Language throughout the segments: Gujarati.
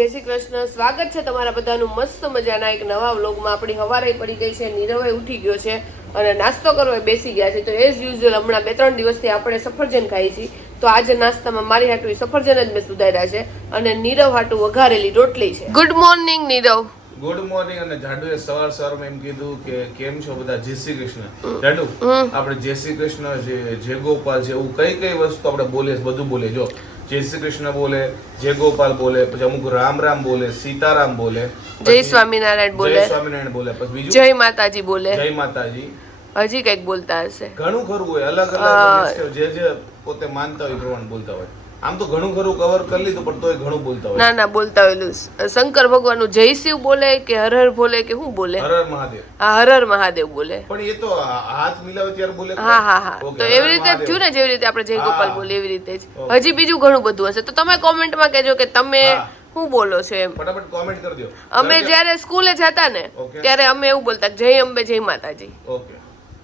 જય શ્રી કૃષ્ણ. સ્વાગત છે તમારા બધાનું મસ્ત મજાના એક નવા વ્લોગમાં. આપણી હવારે પડી ગઈ છે નીરવે ઉઠી ગયો છે અને નાસ્તો કરવા એ બેસી ગયા છે. તો એઝ યુઝ્યુઅલ હમણાં બે ત્રણ દિવસથી આપણે સફરજન ખાઈ છીએ. તો આજે નાસ્તામાં મારી હાટું સફરજન જ મેં સુધાર્યા છે અને નીરવ હાટું વઘારેલી રોટલી છે. Good morning Nirav. Good morning અને જાડુએ સવાર સવારમાં એમ કીધું કે કેમ છો બધા? જય શ્રી કૃષ્ણ. જાડુ આપણે જય શ્રી કૃષ્ણ જે જય ગોપાલ છે એવું કઈ કઈ વસ્તુ આપણે બોલીએ બધું બોલે જો જય શ્રી કૃષ્ણ બોલે જય ગોપાલ બોલે પછી અમુક રામ રામ બોલે સીતારામ બોલે જય સ્વામિનારાયણ બોલે. જય સ્વામિનારાયણ બોલે પછી બીજું? જય માતાજી બોલે. જય માતાજી. હજી કંઈક બોલતા હશે. ઘણું ખરું હોય અલગ અલગ જે જે પોતે માનતા હોય પ્રમાણે બોલતા હોય. આમ તો ઘણું ઘણું કવર કરી લીધું પણ તોય ઘણું બોલતા હોય. ના ના બોલતા હોય શંકર ભગવાનનું જય શિવ બોલે કે હર હર બોલે કે શું બોલે? હર હર મહાદેવ. હા હર હર મહાદેવ બોલે. પણ એ તો હાથ મિલાવે ત્યારે બોલે હા હા હા. તો એવી રીતે જ. થયું ને જેવી રીતે આપણે જય ગોપાલ બોલે એવી રીતે જ. હજી બીજું ઘણું બધું હશે. તો તમે કોમેન્ટમાં કહેજો કે તમે હું. શું બોલો છો એમ. ફટાફટ કોમેન્ટ કરી દો. અમે જ્યારે સ્કૂલે જતા ને ત્યારે અમે એવું બોલતા જય અંબે જય માતાજી. ઓકે.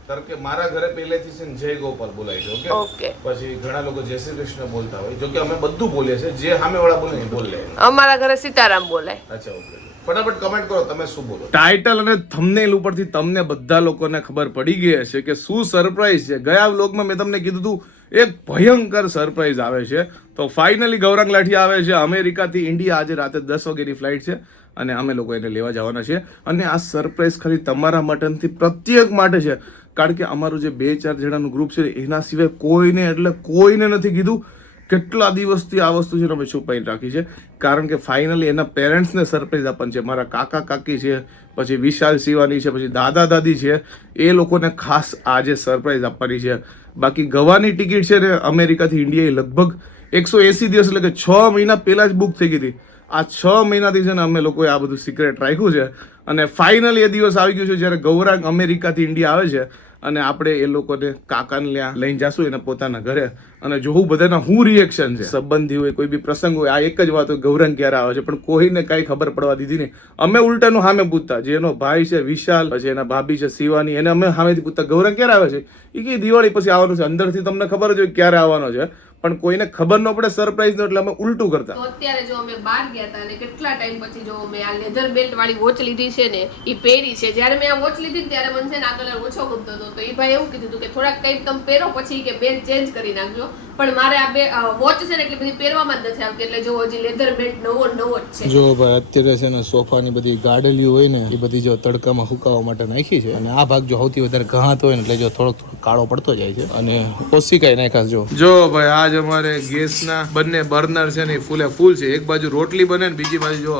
કારણ કે મારા ઘરે પહેલેથી છે જય ગોપાલ બોલાય છે ઓકે? પછી ઘણા લોકો જય શ્રી કૃષ્ણ બોલતા હોય જો કે અમે બધું બોલીએ છીએ જે સામે વાળા બોલે એ બોલે. અમારા ઘરે સીતારામ બોલાય અચ્છા ઓકે ફટાફટ કમેન્ટ કરો તમે શું બોલો ટાઇટલ અને થંબનેલ ઉપરથી તમને બધા લોકોને ખબર પડી ગઈ હશે કે શું સરપ્રાઈઝ છે. ગયા વ્લોગમાં મેં તમને કીધું હતું એક ભયંકર સરપ્રાઈઝ આવે છે. તો ફાઇનલી ગૌરંગ લાઠી આવે છે. અમેરિકાથી ઇન્ડિયા આજે રાતે દસ વાગ્યાની ફ્લાઇટ છે અને અમે લોકો એને લેવા જવાના છે અને આ સરપ્રાઈઝ ખાલી તમારા માટેથી પ્રત્યેક માટે છે. કારણ કે અમારું જે બે ચાર જણાનું ગ્રુપ છે, એના સિવાય કોઈને એટલે કોઈને નથી કીધું. કેટલા દિવસથી આ વસ્તુ છે અમે છુપાઈને રાખી છે. કારણ કે ફાઇનલી એના પેરેન્ટ્સને સરપ્રાઈઝ આપવાની છે. મારા કાકા કાકી છે, પછી વિશાલ શિવાની છે, પછી દાદા દાદી છે. એ લોકોને ખાસ આજે સરપ્રાઈઝ આપવાની છે. બાકી ગવાની ટિકિટ છે ને અમેરિકાથી ઇન્ડિયાએ લગભગ એકસો એસી દિવસ એટલે કે છ મહિના પહેલાં જ બુક થઈ ગઈ હતી. આ છ મહિનાથી છે ને અમે લોકોએ આ બધું સિક્રેટ રાખ્યું છે. અને ફાઇનલી એ દિવસ આવી ગયો છે જ્યારે ગૌરાંગ અમેરિકાથી ઇન્ડિયા આવે છે. અને આપણે એ લોકોને કાકાને લ્યા લઈને જાશું એના પોતાના ઘરે. અને જોવું બધાના શું રિએક્શન છે. સંબંધી હોય, કોઈ બી પ્રસંગ હોય, આ એક જ વાત હોય ગૌરંગ ક્યારે આવે છે, પણ કોઈને કાંઈ ખબર પડવા દીધી નહીં. અમે ઉલટાનું સામે પૂછતા, જે એનો ભાઈ છે વિશાલ, પછી એના ભાભી છે શિવાની, એને અમે સામેથી પૂછતા ગૌરંગ ક્યારે આવે છે? એ કે દિવાળી પછી આવવાનું છે. અંદરથી તમને ખબર જ હોય ક્યારે આવવાનો છે. પણ કોઈને ખબર ન પડે સરપ્રાઈઝ એટલે અમે ઉલટું કરતા. અત્યારે જો અમે બહાર ગયા હતા અને કેટલા ટાઈમ પછી જો મેં આ લેધર બેલ્ટ વાળી વોચ લીધી છે ને એ પહેરી છે. જ્યારે મેં આ વોચ લીધી ત્યારે મને છે ને આ કલર ઓછો ગમતો હતો. તો એ ભાઈ એવું કીધું કે થોડાક ટાઈમ તમે પહેરો, પછી કે બેલ્ટ ચેન્જ કરી નાખજો. પણ મારે આ બે વોચ છે ને એટલી બધી પહેરવામાં જ નથી આવતી. એટલે જો હજી લેધર બેલ્ટ નવો નવો જ છે. જો ભાઈ અત્યારે છે ને સોફાની બધી ગાડલિયું હોય ને એ બધી જો તડકામાં સુકાવવા માટે નાખી છે. અને આ ભાગ જો સૌથી વધારે ઘાત હોય ને એટલે જો થોડોક થોડોક કાળો પડતો જાય છે. અને ઓછી કઈ નાખાશ જો. જો ભાઈ આજ અમારે ગેસના બંને બર્નર છે ને એ ફૂલે ફૂલ છે. એક બાજુ રોટલી બને ને બીજી બાજુ જો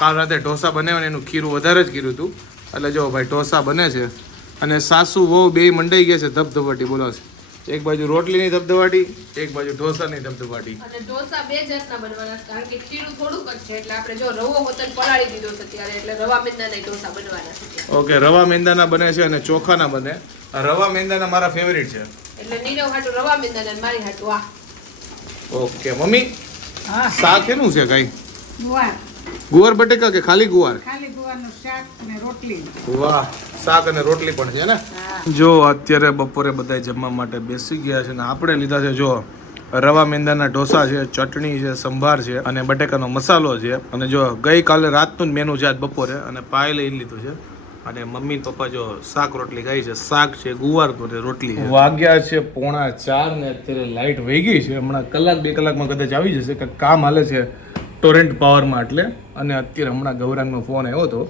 કાલ રાતે ઢોસા બનાવ્યા ને એનું ખીરું વધારે જ કર્યું હતું. એટલે જો ભાઈ ઢોસા બને છે. અને સાસુ વહુ બે મંડાઈ ગયા છે ધબધબાટી બોલો છે. એક બાજુ રોટલીની ધબધબાટી એક બાજુ ઢોસાની ધબધબાટી. અને ઢોસા બે જાતના બનવાના છે કારણ કે ખીરું થોડુંક જ છે એટલે આપણે જો રવો હોતન પલાળી દીધો છે ત્યારે એટલે રવા મેંદાના ઢોસા બનવાના છે ઓકે રવા મેંદાના બને છે અને ચોખાના બને. આ રવા મેંદાના મારા ફેવરિટ છે. એટલે નીરવ હાટું રવા મેંદાના અને મારી હાટું આ. ઓકે મમ્મી શાક એનું છે કઈ? ગુવાર ગુવાર બટેકા કે ખાલી ગુવાર? ખાલી ગુવારનું શાક અને રોટલી. વાહ શાક અને રોટલી પણ છે ને? જો અત્યારે બપોરે બધા જમવા માટે બેસી ગયા છે ને આપણે લીધા છે જો રવા મેંદાના ઢોસા છે ચટણી છે સંભાર છે અને બટેકાનો મસાલો છે. અને જો ગઈકાલે રાતનું જ મેનુ છે આજ બપોરે અને પાય લઈ લીધું છે. અને મમ્મી પપ્પા જો શાક રોટલી ખાઈ છે શાક છે ગુવાર છે રોટલી છે. વાગ્યા છે પોણા ચાર ને અત્યારે લાઇટ વહી ગઈ છે. હમણાં કલાક બે કલાકમાં કદાચ આવી જશે કે કામ હાલે છે. ટોરેન્ટ પાવરમાં એટલે, અને અત્યારે હમણાં ગૌરાંગનો ફોન આવ્યો હતો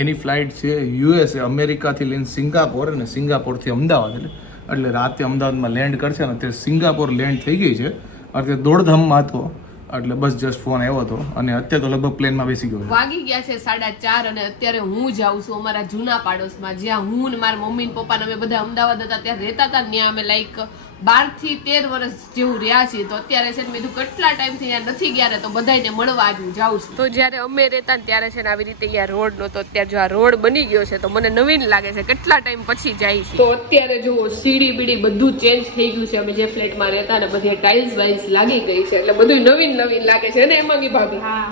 એની ફ્લાઇટ છે યુએસએ અમેરિકાથી લઈને સિંગાપોર અને સિંગાપોરથી અમદાવાદ એટલે એટલે રાતે અમદાવાદમાં લેન્ડ કરશે અને અત્યારે સિંગાપોર લેન્ડ થઈ ગઈ છે. અત્યારે દોડધામમાં હતો એટલે બસ જસ્ટ ફોન આવ્યો હતો, અને અત્યારે તો લગભગ પ્લેનમાં બેસી ગયો વાગી ગયા છે સાડા ચાર અને અત્યારે હું જાઉં છું અમારા જૂના પાડોશમાં. જ્યાં હું ને મારા મમ્મી ને પપ્પા અમે બધા અમદાવાદ હતા, ત્યાં રહેતા હતા ત્યાં અમે લાઈક બારથી તેર વર્ષ જેવું રહ્યા છીએ તો અત્યારે છે ને મેં કેટલા ટાઈમથી ત્યાં નથી ગયા ને તો બધાને મળવા જ હું જાઉં છું. તો જ્યારે અમે રહેતા ને ત્યારે છે ને આવી રીતે અહીંયા રોડ નહોતો અત્યારે જો આ રોડ બની ગયો છે તો મને નવીન લાગે છે કેટલા ટાઈમ પછી જાય છે. તો અત્યારે જુઓ સીડી બીડી બધું ચેન્જ થઈ ગયું છે અમે જે ફ્લેટમાં રહેતા ને બધી ટાઇલ્સ વાઇલ્સ લાગી ગઈ છે એટલે બધું નવીન નવીન લાગે છે ને એમાં ભાભી હા.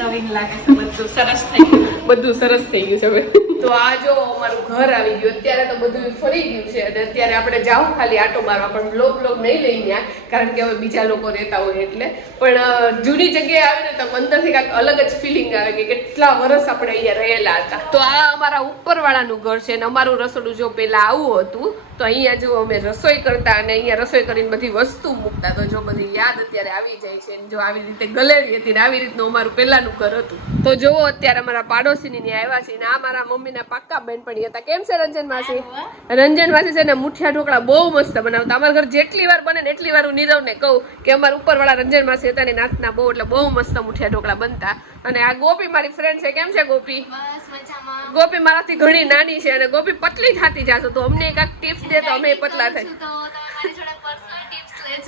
નવીન લાગે છે બધું સરસ થઈ ગયું. બધું સરસ થઈ ગયું છે હવે. તો આ જો અમારું ઘર આવી ગયું અત્યારે તો બધું ફરી ગયું છે અને અત્યારે આપણે જાઉં ખાલી આટો મારવા પણ બ્લોગ બ્લોગ નહીં લઈ ગયા કારણ કે હવે બીજા લોકો રહેતા હોય એટલે. પણ જૂની જગ્યાએ આવે ને તો અંદરથી કાંઈક અલગ જ ફિલિંગ આવે કે કેટલા વર્ષ આપણે અહીંયા રહેલા હતા. તો આ અમારા ઉપરવાળાનું ઘર છે અને અમારું રસોડું જો પહેલાં આવું હતું તો અહીંયા જો અમે રસોઈ કરતા અને અહીંયા રસોઈ કરીને બધી વસ્તુ મૂકતા. તો જો બધી યાદ અત્યારે આવી જાય છે. અને જો આવી રીતે ગલેરી હતી ને આવી રીતનું અમારું પહેલાનું ઘર હતું. તો જોવો અત્યારે અમારા પાડોશીની ત્યાં આવ્યા છે. ને આ મારા મમ્મીના પાક્કા બેનપણી હતા. કેમ છે રંજન માસી રંજન માસી છે ને મુઠિયા ઢોકળા બહુ મસ્ત બનાવતા. અમારા ઘર જેટલી વાર બને ને એટલી વાર હું નીરવને કહું કે અમારા ઉપરવાળા રંજન માસી હતા ને નાતના બહુ એટલે બહુ મસ્ત મુઠિયા ઢોકળા બનતા. અને આ ગોપી મારી ફ્રેન્ડ છે. કેમ છે ગોપી? ગોપી મારાથી ઘણી નાની છે અને ગોપી પતલી થતી જાશો તો અમને એક ટિપ્સ દે તો અમે પતલા થાય.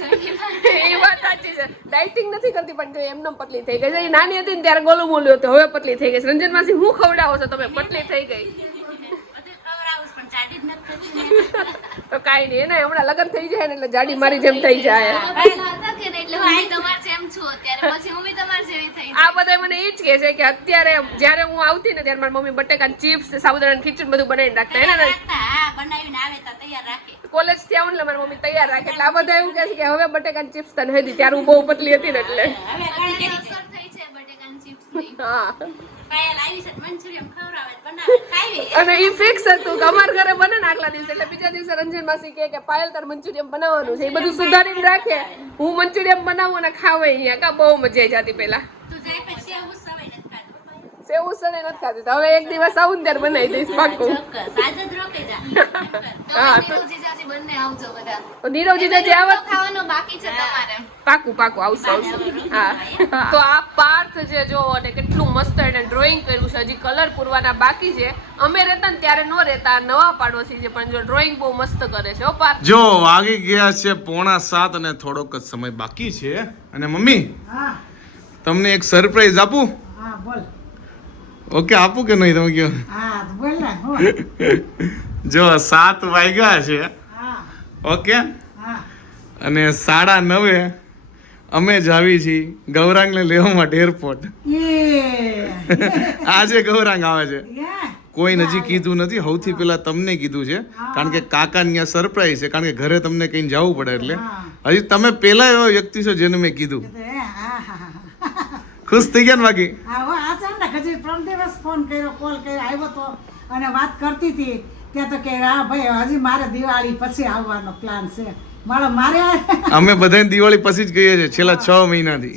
એ વાત સાચી છે. ડાયટિંગ નથી કરતી પણ જો એમને પતલી થઈ ગઈ છે. એ નાની હતી ને ત્યારે ગોલું બોલ્યું હતું હવે પતલી થઈ ગઈ છે. રંજન માસી હું ખવડાવો છો તમે પતલી થઈ ગઈ. તો કાંઈ નહીં એને હમણાં લગ્ન થઈ જાય ને એટલે જાડી મારી જેમ થઈ જાય. આ બધા મને એ જ કહે છે કે અત્યારે જ્યારે હું આવતી ને ત્યારે મારી મમ્મી બટેકા ચિપ્સ, સાબુદાણા ખીચડી બધું બનાવીને રાખતા એને કોલેજથી આવું એટલે મારી મમ્મી તૈયાર રાખે. એટલે આ બધા એવું કહે છે કે હવે બટેકા ચિપ્સ તને હતી ત્યારે હું બહુ પતલી હતી ને એટલે. અને એ ફિક્સ હતું કે અમારા ઘરે બને ને આગલા દિવસે. એટલે બીજા દિવસે રંજન માસી કહે કે, પાયલ, તાર મંચુરિયમ બનાવવાનું છે. એ બધું સુધારીને રાખે. હું મંચુરિયમ બનાવું અને ખાવે અહીંયા. કા બહુ મજા આવી જતી પેલા સેવું સડે નથી ખાતી. તો હવે એક દિવસ આવું ત્યારે બનાવી દઈશ પાકું. હા નીરવ જીજાજી પાકું પાકું આવશે આવશે. હા. તો આ પાર્થ જે જો અને કેટલું મસ્ત એને ડ્રોઈંગ કર્યું છે હજી કલર પૂરવાના બાકી છે. અમે રહેતા ને ત્યારે નો રહેતા નવા પાડોશી છે પણ જો ડ્રોઈંગ બહુ મસ્ત કરે છે હો પાર્થ. જો વાગી ગયા છે પોણા સાત અને થોડોક જ સમય બાકી છે. અને મમ્મી હા. તમને એક સરપ્રાઈઝ આપું? હા બોલ. ઓકે આપું કે નહીં? તમે હું જો સાત વાગ્યા છે. ઓકે? અને સાડા નવે અમે જ આવી છીએ ગૌરાંગને લેવા માટે એરપોર્ટ આજે ગૌરાંગ આવે છે. કોઈ નજીક કીધું નથી. સૌથી પહેલા તમને કીધું છે. કારણ કે કાકા ત્યાં સરપ્રાઈઝ છે. કારણ કે ઘરે તમને કઈ જવું પડે એટલે. હજી તમે પહેલા એવા વ્યક્તિ છો જેને મેં કીધું. ખુશ થઈ ગયા ને બાકી? ત્રણ દિવસ ફોન કર્યો કોલ કર્યો આવ્યો તો અને વાત કરતી હતી. ત્યાં તો કે હા ભાઈ હજી મારે દિવાળી પછી આવવાનો પ્લાન છે. મારે અમે બધાને દિવાળી પછી જ કહીએ છીએ છેલ્લા છ મહિનાથી.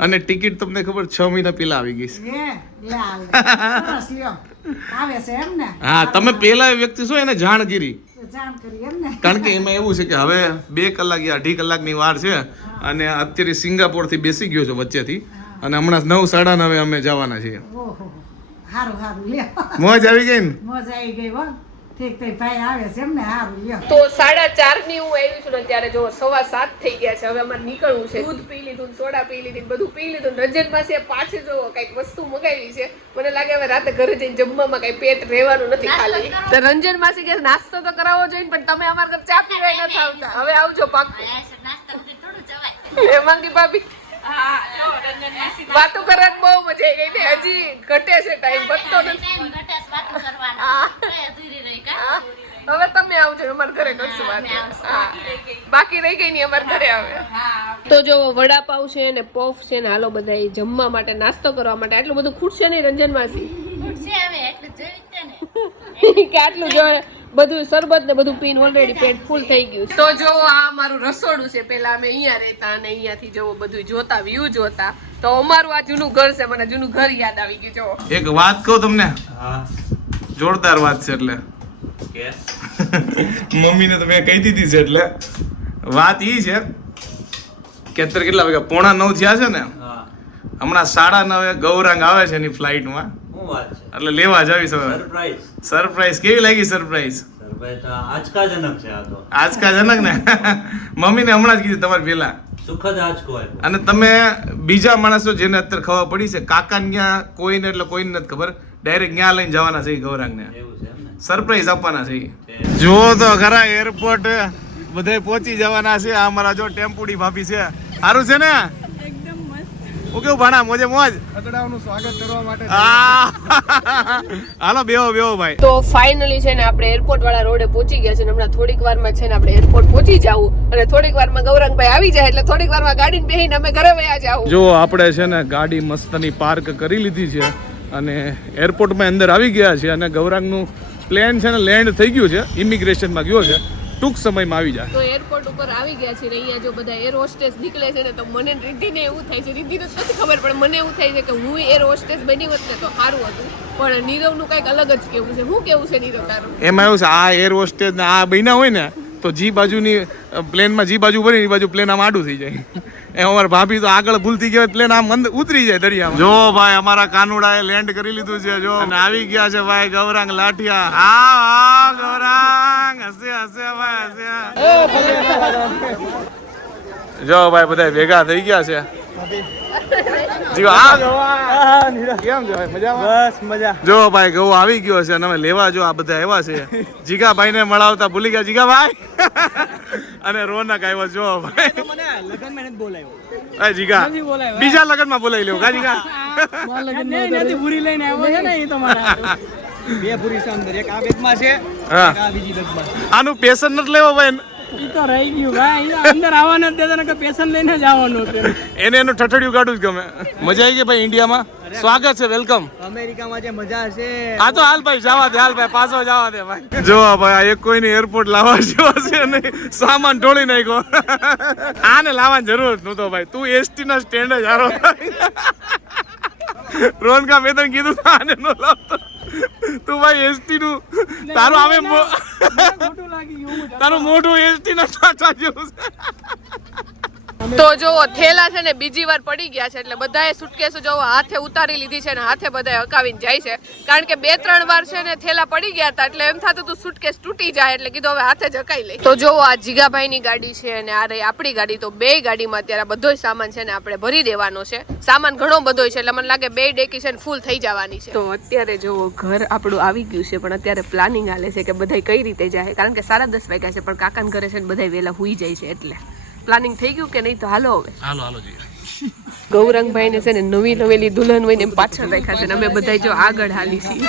અને ટિકિટ તમને ખબર છ મહિના પેલા આવી ગઈ છે. હા તમે પહેલા વ્યક્તિ છો એને જાણ કરી જાણ કરી એમ ને? કારણ કે એમાં એવું છે કે હવે બે કલાક યા અઢી કલાકની વાર છે અને અત્યારે સિંગાપોરથી બેસી ગયો છો વચ્ચેથી. અને હમણાં નવ સાડા નવે અમે જવાના છીએ. ઓહો સારું સારું લ્યો. મોજ આવી ગઈ ને? મોજ આવી ગઈ હો. ઠીક થઈ ભાઈ આવે છે ને સારું તો સાડા ચારની હું આવી છું ને ત્યારે જો સવા સાત થઈ ગયા છે હવે અમારે નીકળવું છે. દૂધ પી લીધું સોડા પી લીધી ને બધું પી લીધું રંજન પાસે પાછી જો કંઈક વસ્તુ મગાવી છે. મને લાગે હવે રાતે ઘરે જઈને જમવામાં કઈ પેટ રહેવાનું નથી ખાલી. તો રંજન માસી કે નાસ્તો તો કરાવવો જોઈએ પણ તમે અમારા ઘર ચા પીવા નથી આવતા. હવે આવજો પાક હેમાંગી ભાભી. વાતો કરવાની બહુ મજા આવી ગઈ હજી ઘટે છે ટાઈમ વધતો નથી. હવે તમે આવજો અમારા ઘરે કરશું વાત. હા. બાકી રહી ગઈ ની અમારા ઘરે આવે તો જો વડાપાવ છે ને પોફ છે ને હાલો બધા જમવા માટે નાસ્તો કરવા માટે આટલું બધું ખૂટશે નહીં રંજન માસી કે આટલું જો બધું શરબત ને બધું પીન ઓલરેડી પેટ ફૂલ થઈ ગયું તો જો આ મારું રસોડું છે પેલા અમે અહીંયા રહેતા અને અહીંયાથી જો બધું જોતા વ્યૂ જોતા તો અમારું આ જૂનું ઘર છે મને જૂનું ઘર યાદ આવી ગયું જો એક વાત કહું તમને? જોરદાર વાત છે એટલે. મમ્મીને તો મેં કહી દીધી છે એટલે. વાત ઈ છે કે અત્યારે કેટલા વાગ્યા? પોણા નવ થયા છે ને? હમણાં સાડા નવે ગૌરાંગ આવે છે એની ફ્લાઇટમાં એટલે લેવા જ આવી સરપ્રાઈઝ સરપ્રાઈઝ કેવી લાગી સરપ્રાઈઝ આંચકાજનક છે આ તો. ને? મમ્મીને હમણાં જ કીધું તમારે પેલા સુખદ આંચકો અને તમે બીજા માણસો જેને અત્યારે ખબર પડી છે કાકા ત્યાં કોઈને એટલે કોઈને નથી ખબર ડાયરેક્ટ ત્યાં લઈને જવાના છે ગૌરાંગને. સરપ્રાઈઝ આપવાના છે જુઓ તો ખરા એરપોર્ટ બધે પહોંચી જવાના છે આ અમારા જો ટેમ્પુડી ભાભી છે. સારું છે ને? હું કેવું ભાણા મોજે મોજ. ખગડાઓનું સ્વાગત કરવા માટે હાલો બેહો બેહો ભાઈ. તો ફાઇનલી છે ને આપણે એરપોર્ટ વાળા રોડે પહોંચી ગયા છે ને હમણાં થોડીક વારમાં છે ને આપણે એરપોર્ટ પહોંચી જાવું. અને થોડીક વારમાં ગૌરંગભાઈ આવી જાય એટલે થોડીક વારમાં ગાડી બેહીને અમે ઘરે વયા જાવું. જો આપણે છે ને ગાડી મસ્તની પાર્ક કરી લીધી છે અને એરપોર્ટમાં અંદર આવી ગયા છે અને ગૌરાંગનું પ્લેન છે ને લેન્ડ થઈ ગયું છે ઇમિગ્રેશનમાં ગયો છે. ટૂંક સમયમાં આવી જાય. તો એરપોર્ટ ઉપર આવી ગયા છે અહીંયા જો બધા એર હોસ્ટેસ નીકળે છે ને તો મને રિદ્ધિને એવું થાય છે. રિદ્ધિને તો નથી ખબર પણ મને એવું થાય છે કે હું એર હોસ્ટેસ બની હોત ને તો સારું હતું. પણ નીરવનું કંઈક અલગ જ કેવું છે. શું કેવું છે નીરવ તારું? એમાં એવું છે આ એર હોસ્ટેસ ને આ બન્યા હોય ને તો જી બાજુની પ્લેનમાં જી બાજુ ભરી એ બાજુ પ્લેન આમ આડું થઈ જાય. એ અમારા ભાભી તો આગળ ભૂલથી ગયા પ્લેન આમ અંદર ઉતરી જાય દરિયામાં. જો ભાઈ અમારા કાનુડાએ લેન્ડ કરી લીધું છે જો. અને આવી ગયા છે ભાઈ ગૌરાંગ લાઠિયા. હા હા ગૌરાંગ. હસે હસે ભાઈ હસે. જો ભાઈ બધા ભેગા થઈ ગયા છે. જીઓ આ કેમ છે? મજામાં બસ મજા. જો ભાઈ ગૌ આવી ગયો છે અને અમે લેવા જો આ બધા આવ્યા છે. જીગા ભાઈ ને મળાવતા ભૂલી ગયા જીગાભાઈ? અને રોનક આવ્યો જો ભાઈ. મને લગન મેં નથી બોલાયો એ જીગા બીજા લગનમાં બોલાવી લેવું કા જીગા? નહીં નથી પૂરી લઈને આવ્યો છે. ને એ તો મારા બે પૂરી છે અંદર એક આ બેગમાં છે આ બીજી બેગમાં આનું પેશન નથી લેવો ભાઈ. એ તો રહી ગયું ભાઈ. અંદર આવવાનું જ દેતા કે પેશન લઈને જ આવવાનું એને એનું ઠઠડિયું કાઢું જ ગમે. મજા આવી ગઈ ભાઈ ઇન્ડિયામાં? સ્વાગત છે વેલકમ. અમેરિકામાં જે મજા છે આ તો હાલ ભાઈ જવા દે હાલ ભાઈ પાછો જવા દે ભાઈ. જોવા ભાઈ આ એક કોઈને એરપોર્ટ લાવવા જેવો છે નહીં. સામાન ઢોળી નાખ્યો. આને લાવવાની જરૂર જ નહોતો ભાઈ. તું એસટી ના સ્ટેન્ડ જ હારો રોનકા મેં તને કીધું આને નો લાવતો. તું ભાઈ એસટી નું. તારું આવે તારું મોઢું એસટી ના ચાચા જેવું છે. તો જો થેલા છે ને બીજી વાર પડી ગયા છે એટલે બધાએ સુટકેસો જો હાથે ઉતારી લીધી છે ને હાથે બધાએ હકાવીને જાય છે. કારણ કે બે ત્રણ વાર છે ને થેલા પડી ગયા હતા એટલે એમ થતું હતું સુટકેસ તૂટી જાય એટલે કીધું હવે હાથે જ હકાઈ લઈ તો જો આ જીગાભાઈની ગાડી છે અને આ રહી આપણી ગાડી, તો બે ગાડીમાં અત્યારે બધો સામાન છે ને આપણે ભરી દેવાનો છે. સામાન ઘણો બધો છે એટલે મને લાગે બે ડેકીશન ફૂલ થઈ જવાની છે. તો અત્યારે જો ઘર આપણું આવી ગયું છે, પણ અત્યારે પ્લાનિંગ હાલે છે કે બધા કઈ રીતે જાય? કારણ કે સાડા દસ વાગ્યા છે, પણ કાકાના ઘરે છે ને બધા વહેલા હુઈ જાય છે એટલે. પ્લાનિંગ થઈ ગયું કે નહીં તો હાલો હવે. હાલો હાલો જોઈએ. ગૌરંગભાઈ ને છે ને નવી નવેલી દુલ્હન હોય ને એમ પાછળ રાખ્યા છે ને અમે બધા જો આગળ હાલી છીએ.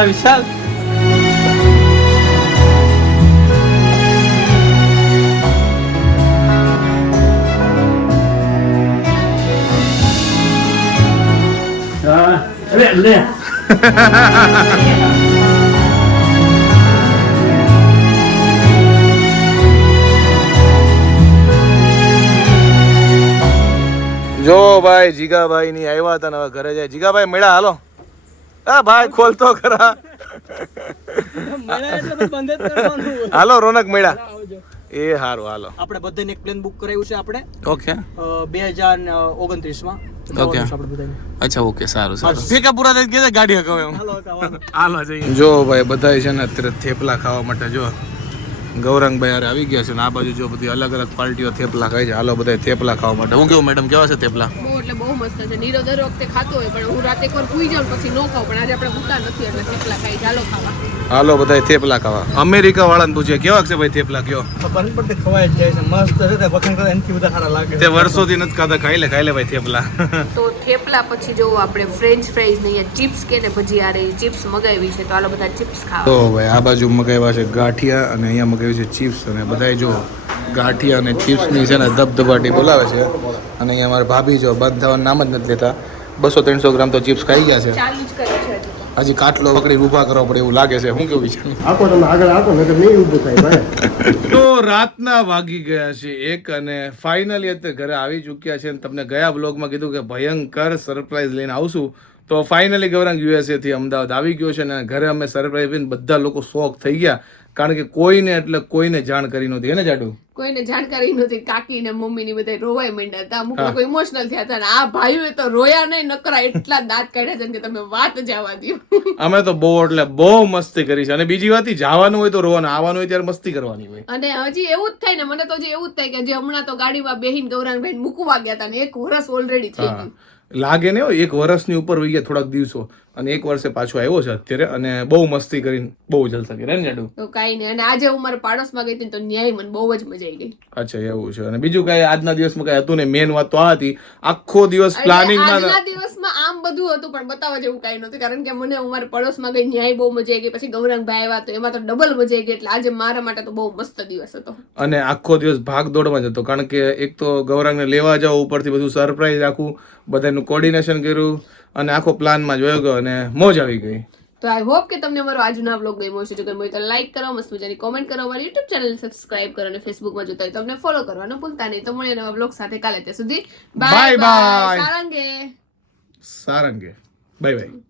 આ વિશાલ જો ભાઈ જીગાભાઈ ની આવ્યા હતા હવે ઘરે જાય. જીગાભાઈ મળ્યા? હાલો. હા ભાઈ ખોલતો ખરા. હાલો રોનક મેળા એ હારું હાલો. આપણે બધાને એક પ્લેન બુક કરાવ્યું છે આપણે. ઓકે. બે હજાર ઓગણત્રીસમાં Okay. આપણે બધાને. અચ્છા ઓકે સારું સારું. ઠીક પૂરા થઈ ગયા ગાડી હકાવે હાલો જઈએ. જો ભાઈ બધા છે ને અત્યારે થેપલા ખાવા માટે જો. ગૌરંગભાઈ હારે આવી ગયા છે ને આ બાજુ જો બધી અલગ અલગ પાર્ટીઓ થેપલા ખાય છે. હાલો બધા થેપલા ખાવા માટે. હું કેવું મેડમ કેવા છે થેપલા? એટલે બહુ મસ્ત છે. નીરો દર વખતે ખાતો હોય પણ હું રાતે એકવાર સુઈ જાઉં પછી નો ખાઉં. પણ આજે આપણે ભૂતા નથી એટલે થેપલા ખાઈ. ચાલો ખાવા. હાલો બધા થેપલા ખાવા. અમેરિકા વાળાને પૂછે કેવા છે ભાઈ થેપલા કયો? ખબર પડતી ખવાય જ જાય છે. મસ્ત છે તે વખણ કરે એનથી બધા સારા લાગે તે વર્ષોથી નથી ખાતા ખાઈ લે ખાઈ લે ભાઈ થેપલા. તો થેપલા પછી જો આપણે ફ્રેન્ચ ફ્રાઈઝ ને અહીંયા ચિપ્સ કે ને ભજીયા રહી ચિપ્સ મગાવી છે તો હાલો બધા ચિપ્સ ખાવા. તો ભાઈ આ બાજુ મગાવ્યા છે ગાંઠિયા અને અહીંયા મગાવ્યું છે ચિપ્સ અને બધાય જો ગાંઠિયા અને ચિપ્સની છે ને ધબધબાટી બોલાવે છે. અને અહીંયા અમારા ભાભી જો બંધ થવાનું નામ જ નથી લેતા. બસો ત્રણસો ગ્રામ તો ચિપ્સ ખાઈ ગયા છે. ચાલુ જ કરે છે હજુ કાટલો પકડી ઊભા કરવા પડે એવું લાગે છે. શું કેવું છે આપો તમે આગળ આપો નકર નહીં ઊભું થાય તો રાતના વાગી ગયા છે એક અને ફાઇનલી અત્યારે ઘરે આવી ચૂક્યા છે. અને તમને ગયા બ્લોગમાં કીધું કે ભયંકર સરપ્રાઈઝ લઈને આવશું. તો ફાઇનલી ગૌરાંગ યુએસએ થી અમદાવાદ આવી ગયો છે. અને ઘરે અમે સરપ્રાઈઝ બધા લોકો શોખ થઈ ગયા. કારણ કે કોઈને એટલે કોઈને જાણ કરી નહોતી હે જાડુ? કોઈને જાણકારી નહોતી. કાકી ને મમ્મી ની બધા રોવાય માંડ્યા હતા. અમુક લોકો ઇમોશનલ થયા હતા. આ ભાઈઓ તો રોયા નહીં નકરા એટલા દાંત કાઢ્યા છે કે તમે વાત જવા દો અમે તો બહુ એટલે બહુ મસ્તી કરી છે. અને બીજી વાત જવાનું હોય તો રોવાનું આવવાનું હોય ત્યારે મસ્તી કરવાની હોય. અને હજી એવું જ થાય ને મને તો હજી એવું જ થાય કે જે હમણાં તો ગાડીમાં બેહીન ગૌરાંગભાઈ મૂકવા ગયા હતા ને એક વર્ષ ઓલરેડી થઈ ગયું. લાગે ને એક વર્ષની ઉપર વહી ગયા થોડાક દિવસો. અને એક વર્ષે પાછો આવ્યો છે અત્યારે અને બહુ મસ્તી કરીને બહુ જલસા કર્યા ને જાડુ? તો કાંઈ નહીં. અને આજે હું મારા પાડોશમાં ગઈ હતી તો ન્યાય મને બહુ જ મજા આવી ગઈ. અચ્છા એવું છે. અને બીજું કઈ આજના દિવસમાં કઈ હતું ને મેન વાત તો આ હતી. આખો દિવસ પ્લાનિંગમાં આજના દિવસમાં આમ બધું હતું પણ બતાવવા જેવું કાંઈ નહોતું. કારણ કે મને અમારા પડોશમાં ગઈ ન્યાય બહુ મજા આવી ગઈ. પછી ગૌરંગભાઈ આવ્યા તો એમાં તો ડબલ મજા આવી ગઈ. એટલે આજે મારા માટે તો બહુ મસ્ત દિવસ હતો. અને આખો દિવસ ભાગ દોડમાં જ હતો કારણ કે એક તો ગૌરાંગને લેવા જાવ ઉપરથી બધું સરપ્રાઈઝ આખું બધાનું કોર્ડિનેશન કર્યું. અને આખો પ્લાનમાં જોયો ગયો અને મોજ આવી ગઈ. તો આઈ હોપ કે તમને અમારો આજનો વ્લોગ ગમ્યો હશે. જો ગમ્યો હોય તો લાઈક કરો મસ્ત મજાની કોમેન્ટ કરો અમારી યુટ્યુબ ચેનલ સબસ્ક્રાઇબ કરો અને ફેસબુકમાં જોતા હોય તો અમને ફોલો કરવાનું ભૂલતા નહીં. તો મળીએ નવા વ્લોગ સાથે કાલે ત્યાં સુધી. Bye bye. સારંગે. સારંગે. Bye bye